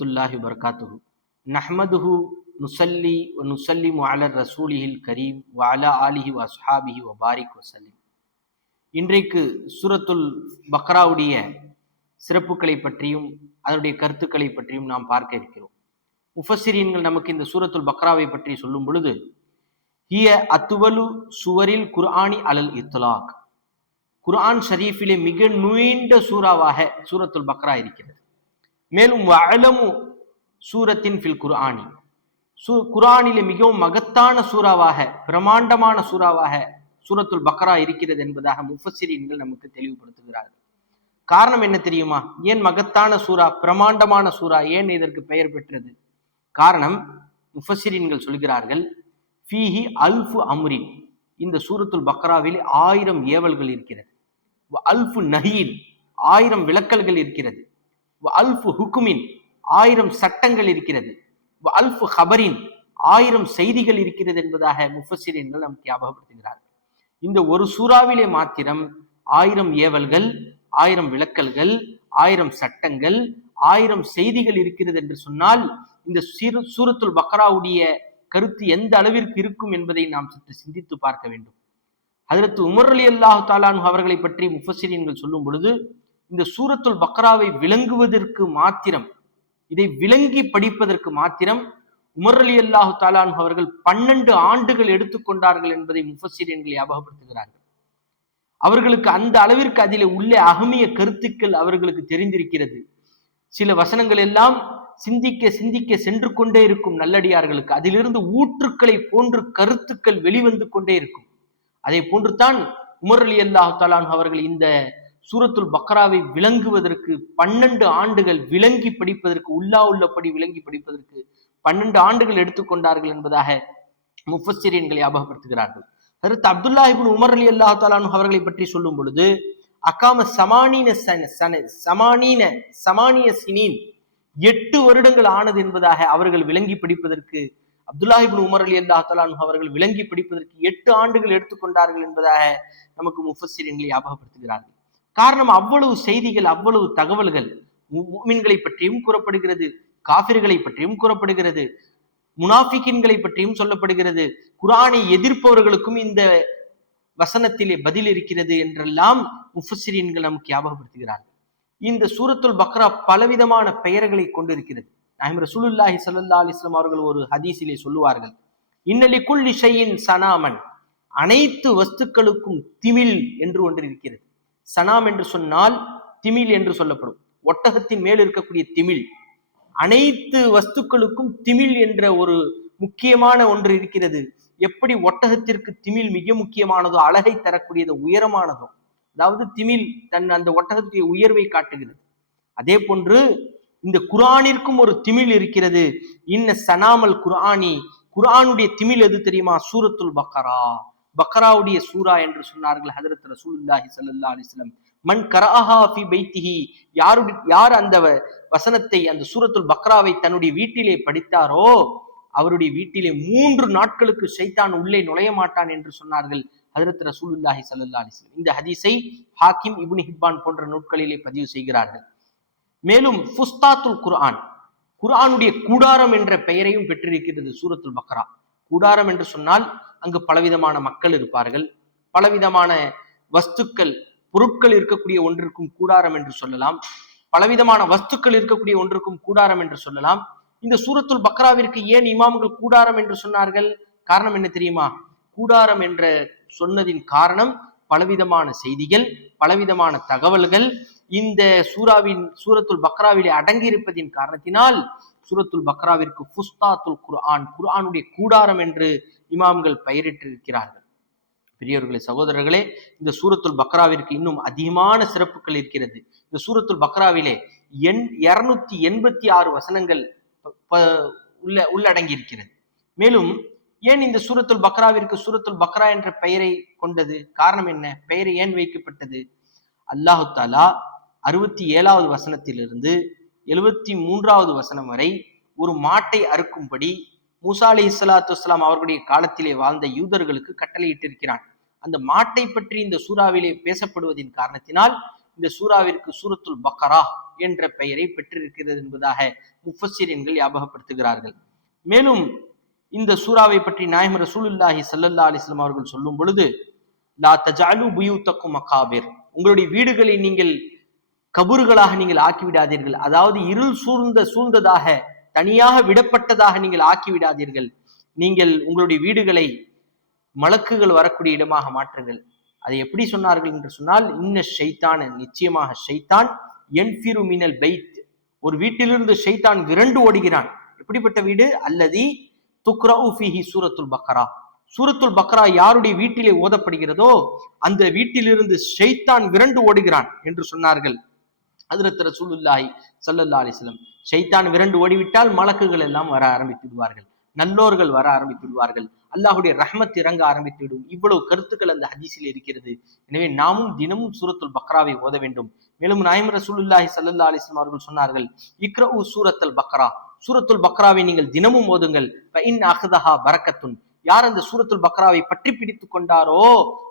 துல்லாஹி வபரகாத்துஹு நஹ்மதுஹு நுஸல்லி வ நுஸல்லிமு அலா ரசூலிஹில் கரீம் வ அலா ஆலிஹி வ அஸ்ஹாபிஹி வ பாரிக் வஸல்லிம். இன்றைக்கு சூரத்துல் பக்ராவுடைய சிறப்புகளை பற்றியும் அதனுடைய கருத்துக்களை பற்றியும் நாம் பார்க்க இருக்கிறோம். முஃபஸ்ஸிரீன்கள் நமக்கு இந்த சூரத்துல் பக்ராவை பற்றி சொல்லும் பொழுது, ஹிய அத்துவலு சுவரில் குர்ஆனி அலல் இத்லாக், குர்ஆன் ஷரீஃபிலே மிக நீண்ட சூறாவாக சூரத்துல் பக்ரா இருக்கிறது. மேலும் வஅலமு சூரத்தின் ஃபில் குர்ஆனி, குர்ஆனிலே மிகவும் மகத்தான சூறாவாக பிரமாண்டமான சூறாவாக சூரத்துல் பக்ரா இருக்கிறது என்பதாக முஃபஸ்ஸிரீன்கள் நமக்கு தெளிவுபடுத்துகிறார்கள். காரணம் என்ன தெரியுமா? ஏன் மகத்தான சூரா, பிரமாண்டமான சூரா ஏன் இதற்கு பெயர் பெற்றது? காரணம் முஃபஸ்ஸிரீன்கள் சொல்கிறார்கள், ஃபீஹி அல்ஃபு அம்ரின், இந்த சூரத்துல் பக்ராவில் 1000 ஏவல்கள் இருக்கிறது. அல்ஃபு நஹீன், 1000 விலக்கல்கள் இருக்கிறது. அல்ஃபு ஹுக்குமின், 1000 சட்டங்கள் இருக்கிறது. அல்ஃபு ஹபரின், 1000 செய்திகள் இருக்கிறது என்பதாக முஃபஸ்ஸிரீன்கள் நமக்கு ஞாபகப்படுத்துகிறார்கள். இந்த ஒரு சூறாவிலே மாத்திரம் 1000 ஏவல்கள், 1000 விலக்கல்கள், 1000 சட்டங்கள், 1000 செய்திகள் இருக்கிறது என்று சொன்னால் இந்த சூரத்துல் பக்ராவுடைய கருத்து எந்த அளவிற்கு இருக்கும் என்பதை நாம் சற்று சிந்தித்து பார்க்க வேண்டும். ஹஜ்ரத் உமர் ரலியல்லாஹு தஆலா அன்ஹு அவர்களை பற்றி முஃபஸ்ஸிரீன்கள் சொல்லும் பொழுது, இந்த சூரத்துல் பக்ராவை விளங்குவதற்கு மாத்திரம், இதை விளங்கி படிப்பதற்கு மாத்திரம் உமர் ரலியல்லாஹு தஆலா அன்ஹு அவர்கள் 12 ஆண்டுகள் எடுத்துக்கொண்டார்கள் என்பதை முஃபஸ்ஸிரீன்கள் ஞாபகப்படுத்துகிறார்கள். அவர்களுக்கு அந்த அளவிற்கு அதிலே உள்ள அகமிய கருத்துக்கள் அவர்களுக்கு தெரிந்திருக்கிறது. சில வசனங்கள் எல்லாம் சிந்திக்க சிந்திக்க சென்று கொண்டே இருக்கும் நல்லடியார்களுக்கு, அதிலிருந்து ஊற்றுக்களை போன்று கருத்துக்கள் வெளிவந்து கொண்டே இருக்கும். அதே போன்றுதான் உமர் ரலியல்லாஹு தஆலா அன்ஹு அவர்கள் இந்த சூரத்துல் பக்ராவை விளங்குவதற்கு 12 ஆண்டுகள், விளங்கி படிப்பதற்கு, உள்ளபடி விளங்கி படிப்பதற்கு 12 ஆண்டுகள் எடுத்துக்கொண்டார்கள் என்பதாக முஃபஸ்ஸிரீன்கள் ஞாபகப்படுத்துகிறார்கள். ஹஜ்ரத் அப்துல்லாஹ் இப்னு உமர் ரலியல்லாஹு தஆலா அன்ஹு அவர்களை பற்றி சொல்லும் பொழுது, அகாம சமானிய சினீன், 8 வருடங்கள் ஆனது என்பதாக அவர்கள் விளங்கி படிப்பதற்கு, அப்துல்லாஹ் இப்னு உமர் ரலியல்லாஹு தஆலா அன்ஹு அவர்கள் விளங்கி படிப்பதற்கு 8 ஆண்டுகள் எடுத்துக்கொண்டார்கள் என்பதாக நமக்கு முஃபஸ்ஸிரீன்கள் ஞாபகப்படுத்துகிறார்கள். காரணம், அவ்வளவு செய்திகள், அவ்வளவு தகவல்கள் முஃமின்களை பற்றியும் கூறப்படுகிறது, காஃபிர்களை பற்றியும் கூறப்படுகிறது, முனாஃபிகின்களை பற்றியும் சொல்லப்படுகிறது, குர்ஆனை எதிர்ப்பவர்களுக்கும் இந்த வசனத்திலே பதில் இருக்கிறது என்றெல்லாம் முஃபஸ்ஸிரீன்கள் நமக்கு ஞாபகப்படுத்துகிறார்கள். இந்த சூரத்துல் பக்ரா பலவிதமான பெயர்களை கொண்டிருக்கிறது. நாயகம் ரசூலுல்லாஹி ஸல்லல்லாஹு அலைஹி வஸல்லம் அவர்கள் ஒரு ஹதீஸிலே சொல்லுவார்கள், இன்னலி குல்லி ஷைஇன் சனாமன், அனைத்து வஸ்துக்களுக்கும் திமில் என்று ஒன்று இருக்கிறது. சனாம் என்று சொன்னால் திமில் என்று சொல்லப்படும், ஒட்டகத்தின் மேல் இருக்கக்கூடிய திமில். அனைத்து வஸ்துக்களுக்கும் திமில் என்ற ஒரு முக்கியமான ஒன்று இருக்கிறது. எப்படி ஒட்டகத்திற்கு திமில் மிக முக்கியமானதோ, அழகை தரக்கூடியதோ, உயரமானதோ, அதாவது திமில் அந்த ஒட்டகத்துடைய உயர்வை காட்டுகிறது. அதே போன்று இந்த குர்ஆனிற்கும் ஒரு திமில் இருக்கிறது. இன்ன சனாமல் குர்ஆனி, குர்ஆனுடைய திமில் எது தெரியுமா? சூரத்துல் பக்ரா, பக்ராவுடைய சூரா என்று சொன்னார்கள் ஹஜ்ரத் ரசூலுல்லாஹி ஸல்லல்லாஹு அலைஹி வஸல்லம். மன் கரஅஹா ஃபி பைத்திஹி, யார் அந்த வசனத்தை, அந்த சூரத்துல் பக்ராவை தன்னுடைய வீட்டிலே படித்தாரோ, அவருடைய வீட்டிலே 3 நாட்களுக்கு ஷைத்தான் உள்ளே நுழைய மாட்டான் என்று சொன்னார்கள் ஹஜ்ரத் ரசூலுல்லாஹி ஸல்லல்லாஹு அலைஹி வஸல்லம். இந்த ஹதீஸை ஹாக்கிம், இப்னு ஹிப்பான் போன்ற நூல்களிலே பதிவு செய்கிறார்கள். மேலும் ஃபுஸ்தாத்துல் குர்ஆன், குர்ஆனுடைய கூடாரம் என்ற பெயரையும் பெற்றிருக்கிறது சூரத்துல் பக்ரா. கூடாரம் என்று சொன்னால் அங்கு பலவிதமான மக்கள் இருப்பார்கள், பலவிதமான வஸ்துக்கள், பொருட்கள் இருக்கக்கூடிய ஒன்றிற்கும் கூடாரம் என்று சொல்லலாம், பலவிதமான வஸ்துக்கள் இருக்கக்கூடிய ஒன்றுக்கும் கூடாரம் என்று சொல்லலாம். இந்த சூரத்துல் பக்ராவிற்கு ஏன் இமாம்கள் கூடாரம் என்று சொன்னார்கள்? காரணம் என்ன தெரியுமா? கூடாரம் என்ற சொன்னதின் காரணம், பலவிதமான செய்திகள், பலவிதமான தகவல்கள் இந்த சூரத்துல் பக்ராவிலே அடங்கி இருப்பதின் காரணத்தினால் சூரத்துல் பக்ராவிற்கு ஃபுஸ்தாத்துல் குர்ஆன், குர்ஆனுடைய கூடாரம் என்று இமாம்கள் பெயரிட்டிருக்கிறார்கள். பெரியவர்களே, சகோதரர்களே, இந்த சூரத்துல் பக்ராவிற்கு இன்னும் அதிகமான சிறப்புகள் இருக்கிறது. இந்த சூரத்துல் பக்ராவிலே 286 வசனங்கள் உள்ளடங்கி இருக்கிறது. மேலும் ஏன் இந்த சூரத்துல் பக்ராவிற்கு சூரத்துல் பக்ரா என்ற பெயரை கொண்டது? காரணம் என்ன? பெயர் ஏன் வைக்கப்பட்டது? அல்லாஹு தஆலா 67வது வசனத்திலிருந்து 73வது வசனம் வரை ஒரு மாட்டை அறுக்கும்படி மூசா அலைஹிஸ்ஸலாத்து வஸ்ஸலாம் அவர்களுடைய காலத்திலே வாழ்ந்த யூதர்களுக்கு கட்டளையிட்டிருக்கிறான். அந்த மாட்டை பற்றி இந்த சூறாவிலே பேசப்படுவதின் காரணத்தினால் இந்த சூறாவிற்கு சூரத்துல் பக்ரா என்ற பெயரை பெற்றிருக்கிறது என்பதாக முஃபஸ்ஸிரீன்கள் ஞாபகப்படுத்துகிறார்கள். மேலும் இந்த சூறாவை பற்றி நாயகம் ரசூலுல்லாஹி ஸல்லல்லாஹு அலைஹி வஸல்லம் அவர்கள் சொல்லும் பொழுது, லா தஜஅலு புயூத்தக்கும் மகாபிர், உங்களுடைய வீடுகளை நீங்கள் கபூர்களாக நீங்கள் ஆக்கிவிடாதீர்கள். அதாவது இருள் சூழ்ந்ததாக தனியாக விடப்பட்டதாக நீங்கள் ஆக்கிவிடாதீர்கள். நீங்கள் உங்களுடைய வீடுகளை மலக்குகள் வரக்கூடிய இடமாக மாற்றுங்கள். அதை எப்படி சொன்னார்கள் என்று சொன்னால், இன்ன ஷைத்தான், நிச்சயமாக ஷைத்தான், யன்ஃபிரு மினல் பைத், ஒரு வீட்டிலிருந்து ஷைத்தான் விரண்டு ஓடுகிறான். எப்படிப்பட்ட வீடு? அல்லதி துக்ரஉ ஃபீஹி சூரத்துல் பக்ரா, சூரத்துல் பக்ரா யாருடைய வீட்டிலே ஓதப்படுகிறதோ அந்த வீட்டிலிருந்து ஷைத்தான் விரண்டு ஓடுகிறான் என்று சொன்னார்கள் ஹஜ்ரத் ரசூலுல்லாஹி ஸல்லல்லாஹு அலைஹி வஸல்லம். ஷைத்தான் விரண்டு ஓடிவிட்டால் மலக்குகள் எல்லாம் வர ஆரம்பித்து விடுவார்கள், நல்லோர்கள் வர ஆரம்பித்து விடுவார்கள், அல்லாஹுடைய ரஹ்மத் இறங்க ஆரம்பித்து விடும். இவ்வளவு கருத்துக்கள் அந்த ஹதீஸில் இருக்கிறது. எனவே நாமும் தினமும் சூரத்துல் பக்ராவை ஓத வேண்டும். மேலும் நாயகம் ரசூலுல்லாஹி ஸல்லல்லாஹு அலைஹி வஸல்லம் அவர்கள் சொன்னார்கள், இக்ரஉ சூரத்துல் பக்ரா, சூரத்துல் பக்ராவை நீங்கள் தினமும் ஓதுங்கள். ஃபஇன் அஹ்தஹா பரக்கத்துன், யார் அந்த சூரத்துல் பக்ராவை பற்றி பிடித்துக் கொண்டாரோ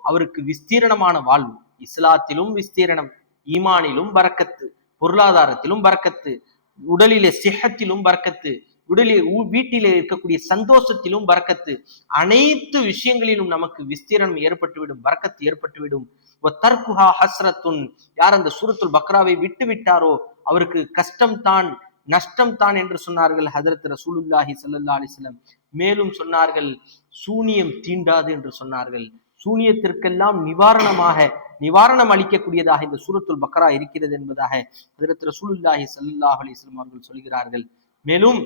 அவருக்கு விஸ்தீரணமான வாழ்வு. இஸ்லாத்திலும் விஸ்தீரணம், ஈமானிலும் பரக்கத்து, பொருளாதாரத்திலும் பரக்கத்து, உடலிலே சிஹத்திலும் பரக்கத்து, வீட்டிலே இருக்கக்கூடிய சந்தோஷத்திலும் பரக்கத்து, அனைத்து விஷயங்களிலும் நமக்கு விஸ்தீரணம் ஏற்பட்டுவிடும், பரக்கத்து ஏற்பட்டுவிடும். தர்குஹா ஹஸ்ரத்துன், யார் அந்த சூரத்துல் பக்ராவை விட்டு விட்டாரோ அவருக்கு கஷ்டம் தான், நஷ்டம் தான் என்று சொன்னார்கள் ஹஜ்ரத் ரசூலுல்லாஹி ஸல்லல்லாஹு அலைஹி வஸல்லம். மேலும் சொன்னார்கள், சூனியம் தீண்டாது என்று சொன்னார்கள். சூனியத்திற்கெல்லாம் நிவாரணம் அளிக்கக்கூடியதாக இந்த சூரத்துல் பக்ரா இருக்கிறது என்பதாக ஹஜ்ரத் ரசூலுல்லாஹி ஸல்லல்லாஹு அலைஹி வஸல்லம் அவர்கள் சொல்கிறார்கள். மேலும்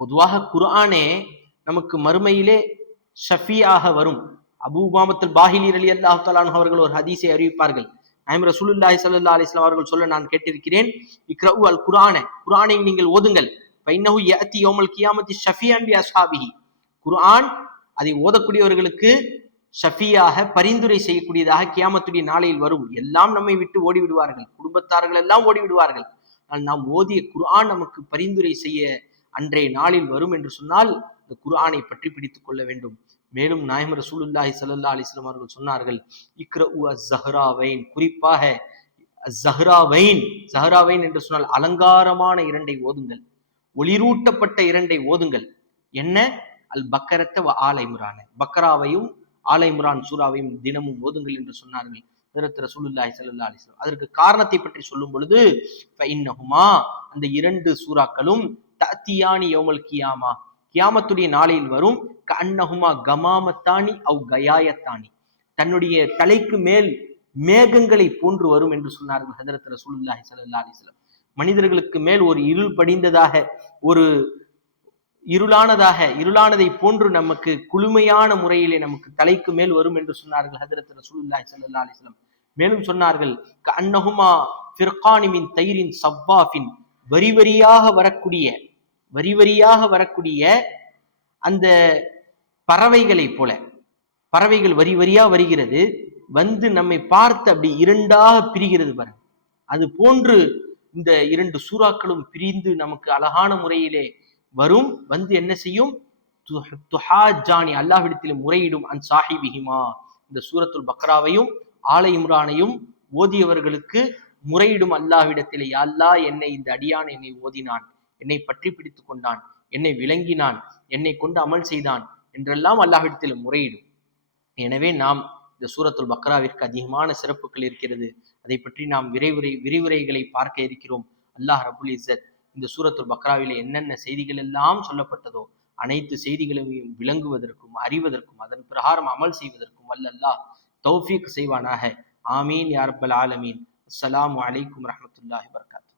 பொதுவாக குர்ஆனே நமக்கு மறுமையிலே ஷஃபியாக வரும். அபூ உமாமத்துல் பாஹிலி ரலியல்லாஹு தஆலா அன்ஹு அவர்கள் ஒரு ஹதீஸை அறிவிப்பார்கள். நாயகம் ரசூலுல்லாஹி ஸல்லல்லாஹு அலைஹி வஸல்லம் அவர்கள் சொல்ல நான் கேட்டிருக்கிறேன், இக்ரஉ அல் குர்ஆன, குர்ஆனை நீங்கள் ஓதுங்கள், ஃபைன்னஹு யஅதி யௌமல் கியாமத்தி ஷஃபியன் லி அஸ்ஹாபிஹி, குர்ஆன் அதை ஓதக்கூடியவர்களுக்கு ஷஃபியாக பரிந்துரை செய்யக்கூடியதாக கியாமத்துடைய நாளையில் வரும். எல்லாம் நம்மை விட்டு ஓடிவிடுவார்கள், குடும்பத்தார்கள் எல்லாம் ஓடிவிடுவார்கள், ஆனால் நாம் ஓதிய குர்ஆன் நமக்கு பரிந்துரை செய்ய அன்றைய நாளில் வரும் என்று சொன்னால் இந்த குர்ஆனை பற்றி பிடித்துக் கொள்ள வேண்டும். மேலும் நாயகம் ரசூலுல்லாஹி ஸல்லல்லாஹு அலைஹி வஸல்லம் அவர்கள் சொன்னார்கள், இக்ரஉ அஸ்-ஸஹ்ராவைன், குறிப்பாக ஸஹ்ராவைன் என்று சொன்னால் அலங்காரமான இரண்டை ஓதுங்கள், ஒளிரூட்டப்பட்ட இரண்டை ஓதுங்கள். என்ன? அல் பக்கரத்த வ ஆல இம்ரான், பக்ராவையும் ஆல இம்ரான் சூராவையும் தினமும் ஓதுங்கள் என்று சொன்னார்கள் ஹஜ்ரத் ரசூலுல்லாஹி ஸல்லல்லாஹு அலைஹி வஸல்லம். அதற்கு காரணத்தை பற்றி சொல்லும் பொழுது, ஃபஇன்னஹுமா, அந்த இரண்டு சூறாக்களும் தஅத்தியானி யௌமல் கியாமா, கியாமத்துடைய நாளையில் வரும், கஅன்னஹுமா கமாமத்தானி அவ் கயாயத்தானி, தன்னுடைய தலைக்கு மேல் மேகங்களை போன்று வரும் என்று சொன்னார்கள் ஹஜ்ரத் ரசூலுல்லாஹி ஸல்லல்லாஹு அலைஹி வஸல்லம். மனிதர்களுக்கு மேல் ஒரு இருள் படிந்ததாக, ஒரு இருளானதை போன்று நமக்கு குளுமையான முறையிலே நமக்கு தலைக்கு மேல் வரும் என்று சொன்னார்கள் ஹஜ்ரத் ரசூலுல்லாஹி ஸல்லல்லாஹு அலைஹி வஸல்லம். மேலும் சொன்னார்கள், கஅன்னஹுமா ஃபிர்கானி மின் தைரின் சவ்வாஃபின், வரிவரியாக வரக்கூடிய அந்த பறவைகளை போல, பறவைகள் வரிவரியா வருகிறது, வந்து நம்மை பார்த்து அப்படி இரண்டாக பிரிகிறது பாருங்க. அது போன்று இந்த இரண்டு சூறாக்களும் பிரிந்து நமக்கு அழகான முறையிலே வரும். வந்து என்ன செய்யும்? துஹாஜானி, அல்லாஹ்விடத்தில் முறையிடும், அன் சாஹிபிஹிமா, இந்த சூரத்துல் பக்ராவையும் ஆல இம்ரானையும் ஓதியவர்களுக்கு முறையிடும் அல்லாஹ்விடத்திலே, யா அல்லாஹ், என்னை இந்த அடியான் என்னை ஓதினான், என்னை பற்றி பிடித்துக் கொண்டான், என்னை விளங்கினான், என்னை கொண்டு அமல் செய்தான் என்றெல்லாம் அல்லாஹ்விடத்தில் முறையிடும். எனவே நாம் இந்த சூரத்துல் பக்ராவிற்கு அதிகமான சிறப்புகள் இருக்கிறது. அதை பற்றி நாம் விரிவுரைகளை பார்க்க இருக்கிறோம். அல்லாஹ் ரப்புல் இஸ்ஸத் இந்த சூரத்துல் பக்ராவிலே என்னென்ன செய்திகள் எல்லாம் சொல்லப்பட்டதோ அனைத்து செய்திகளையும் விளங்குவதற்கும், அறிவதற்கும், அதன் பிரகாரம் அமல் செய்வதற்கும் வல்லல்லாஹ் தௌஃபீக் செய்வானாக. ஆமீன் யா ரப்பல் ஆலமீன். அஸ்ஸலாமு அலைக்கும் வரஹ்மத்துல்லாஹி வபரகாத்துஹு.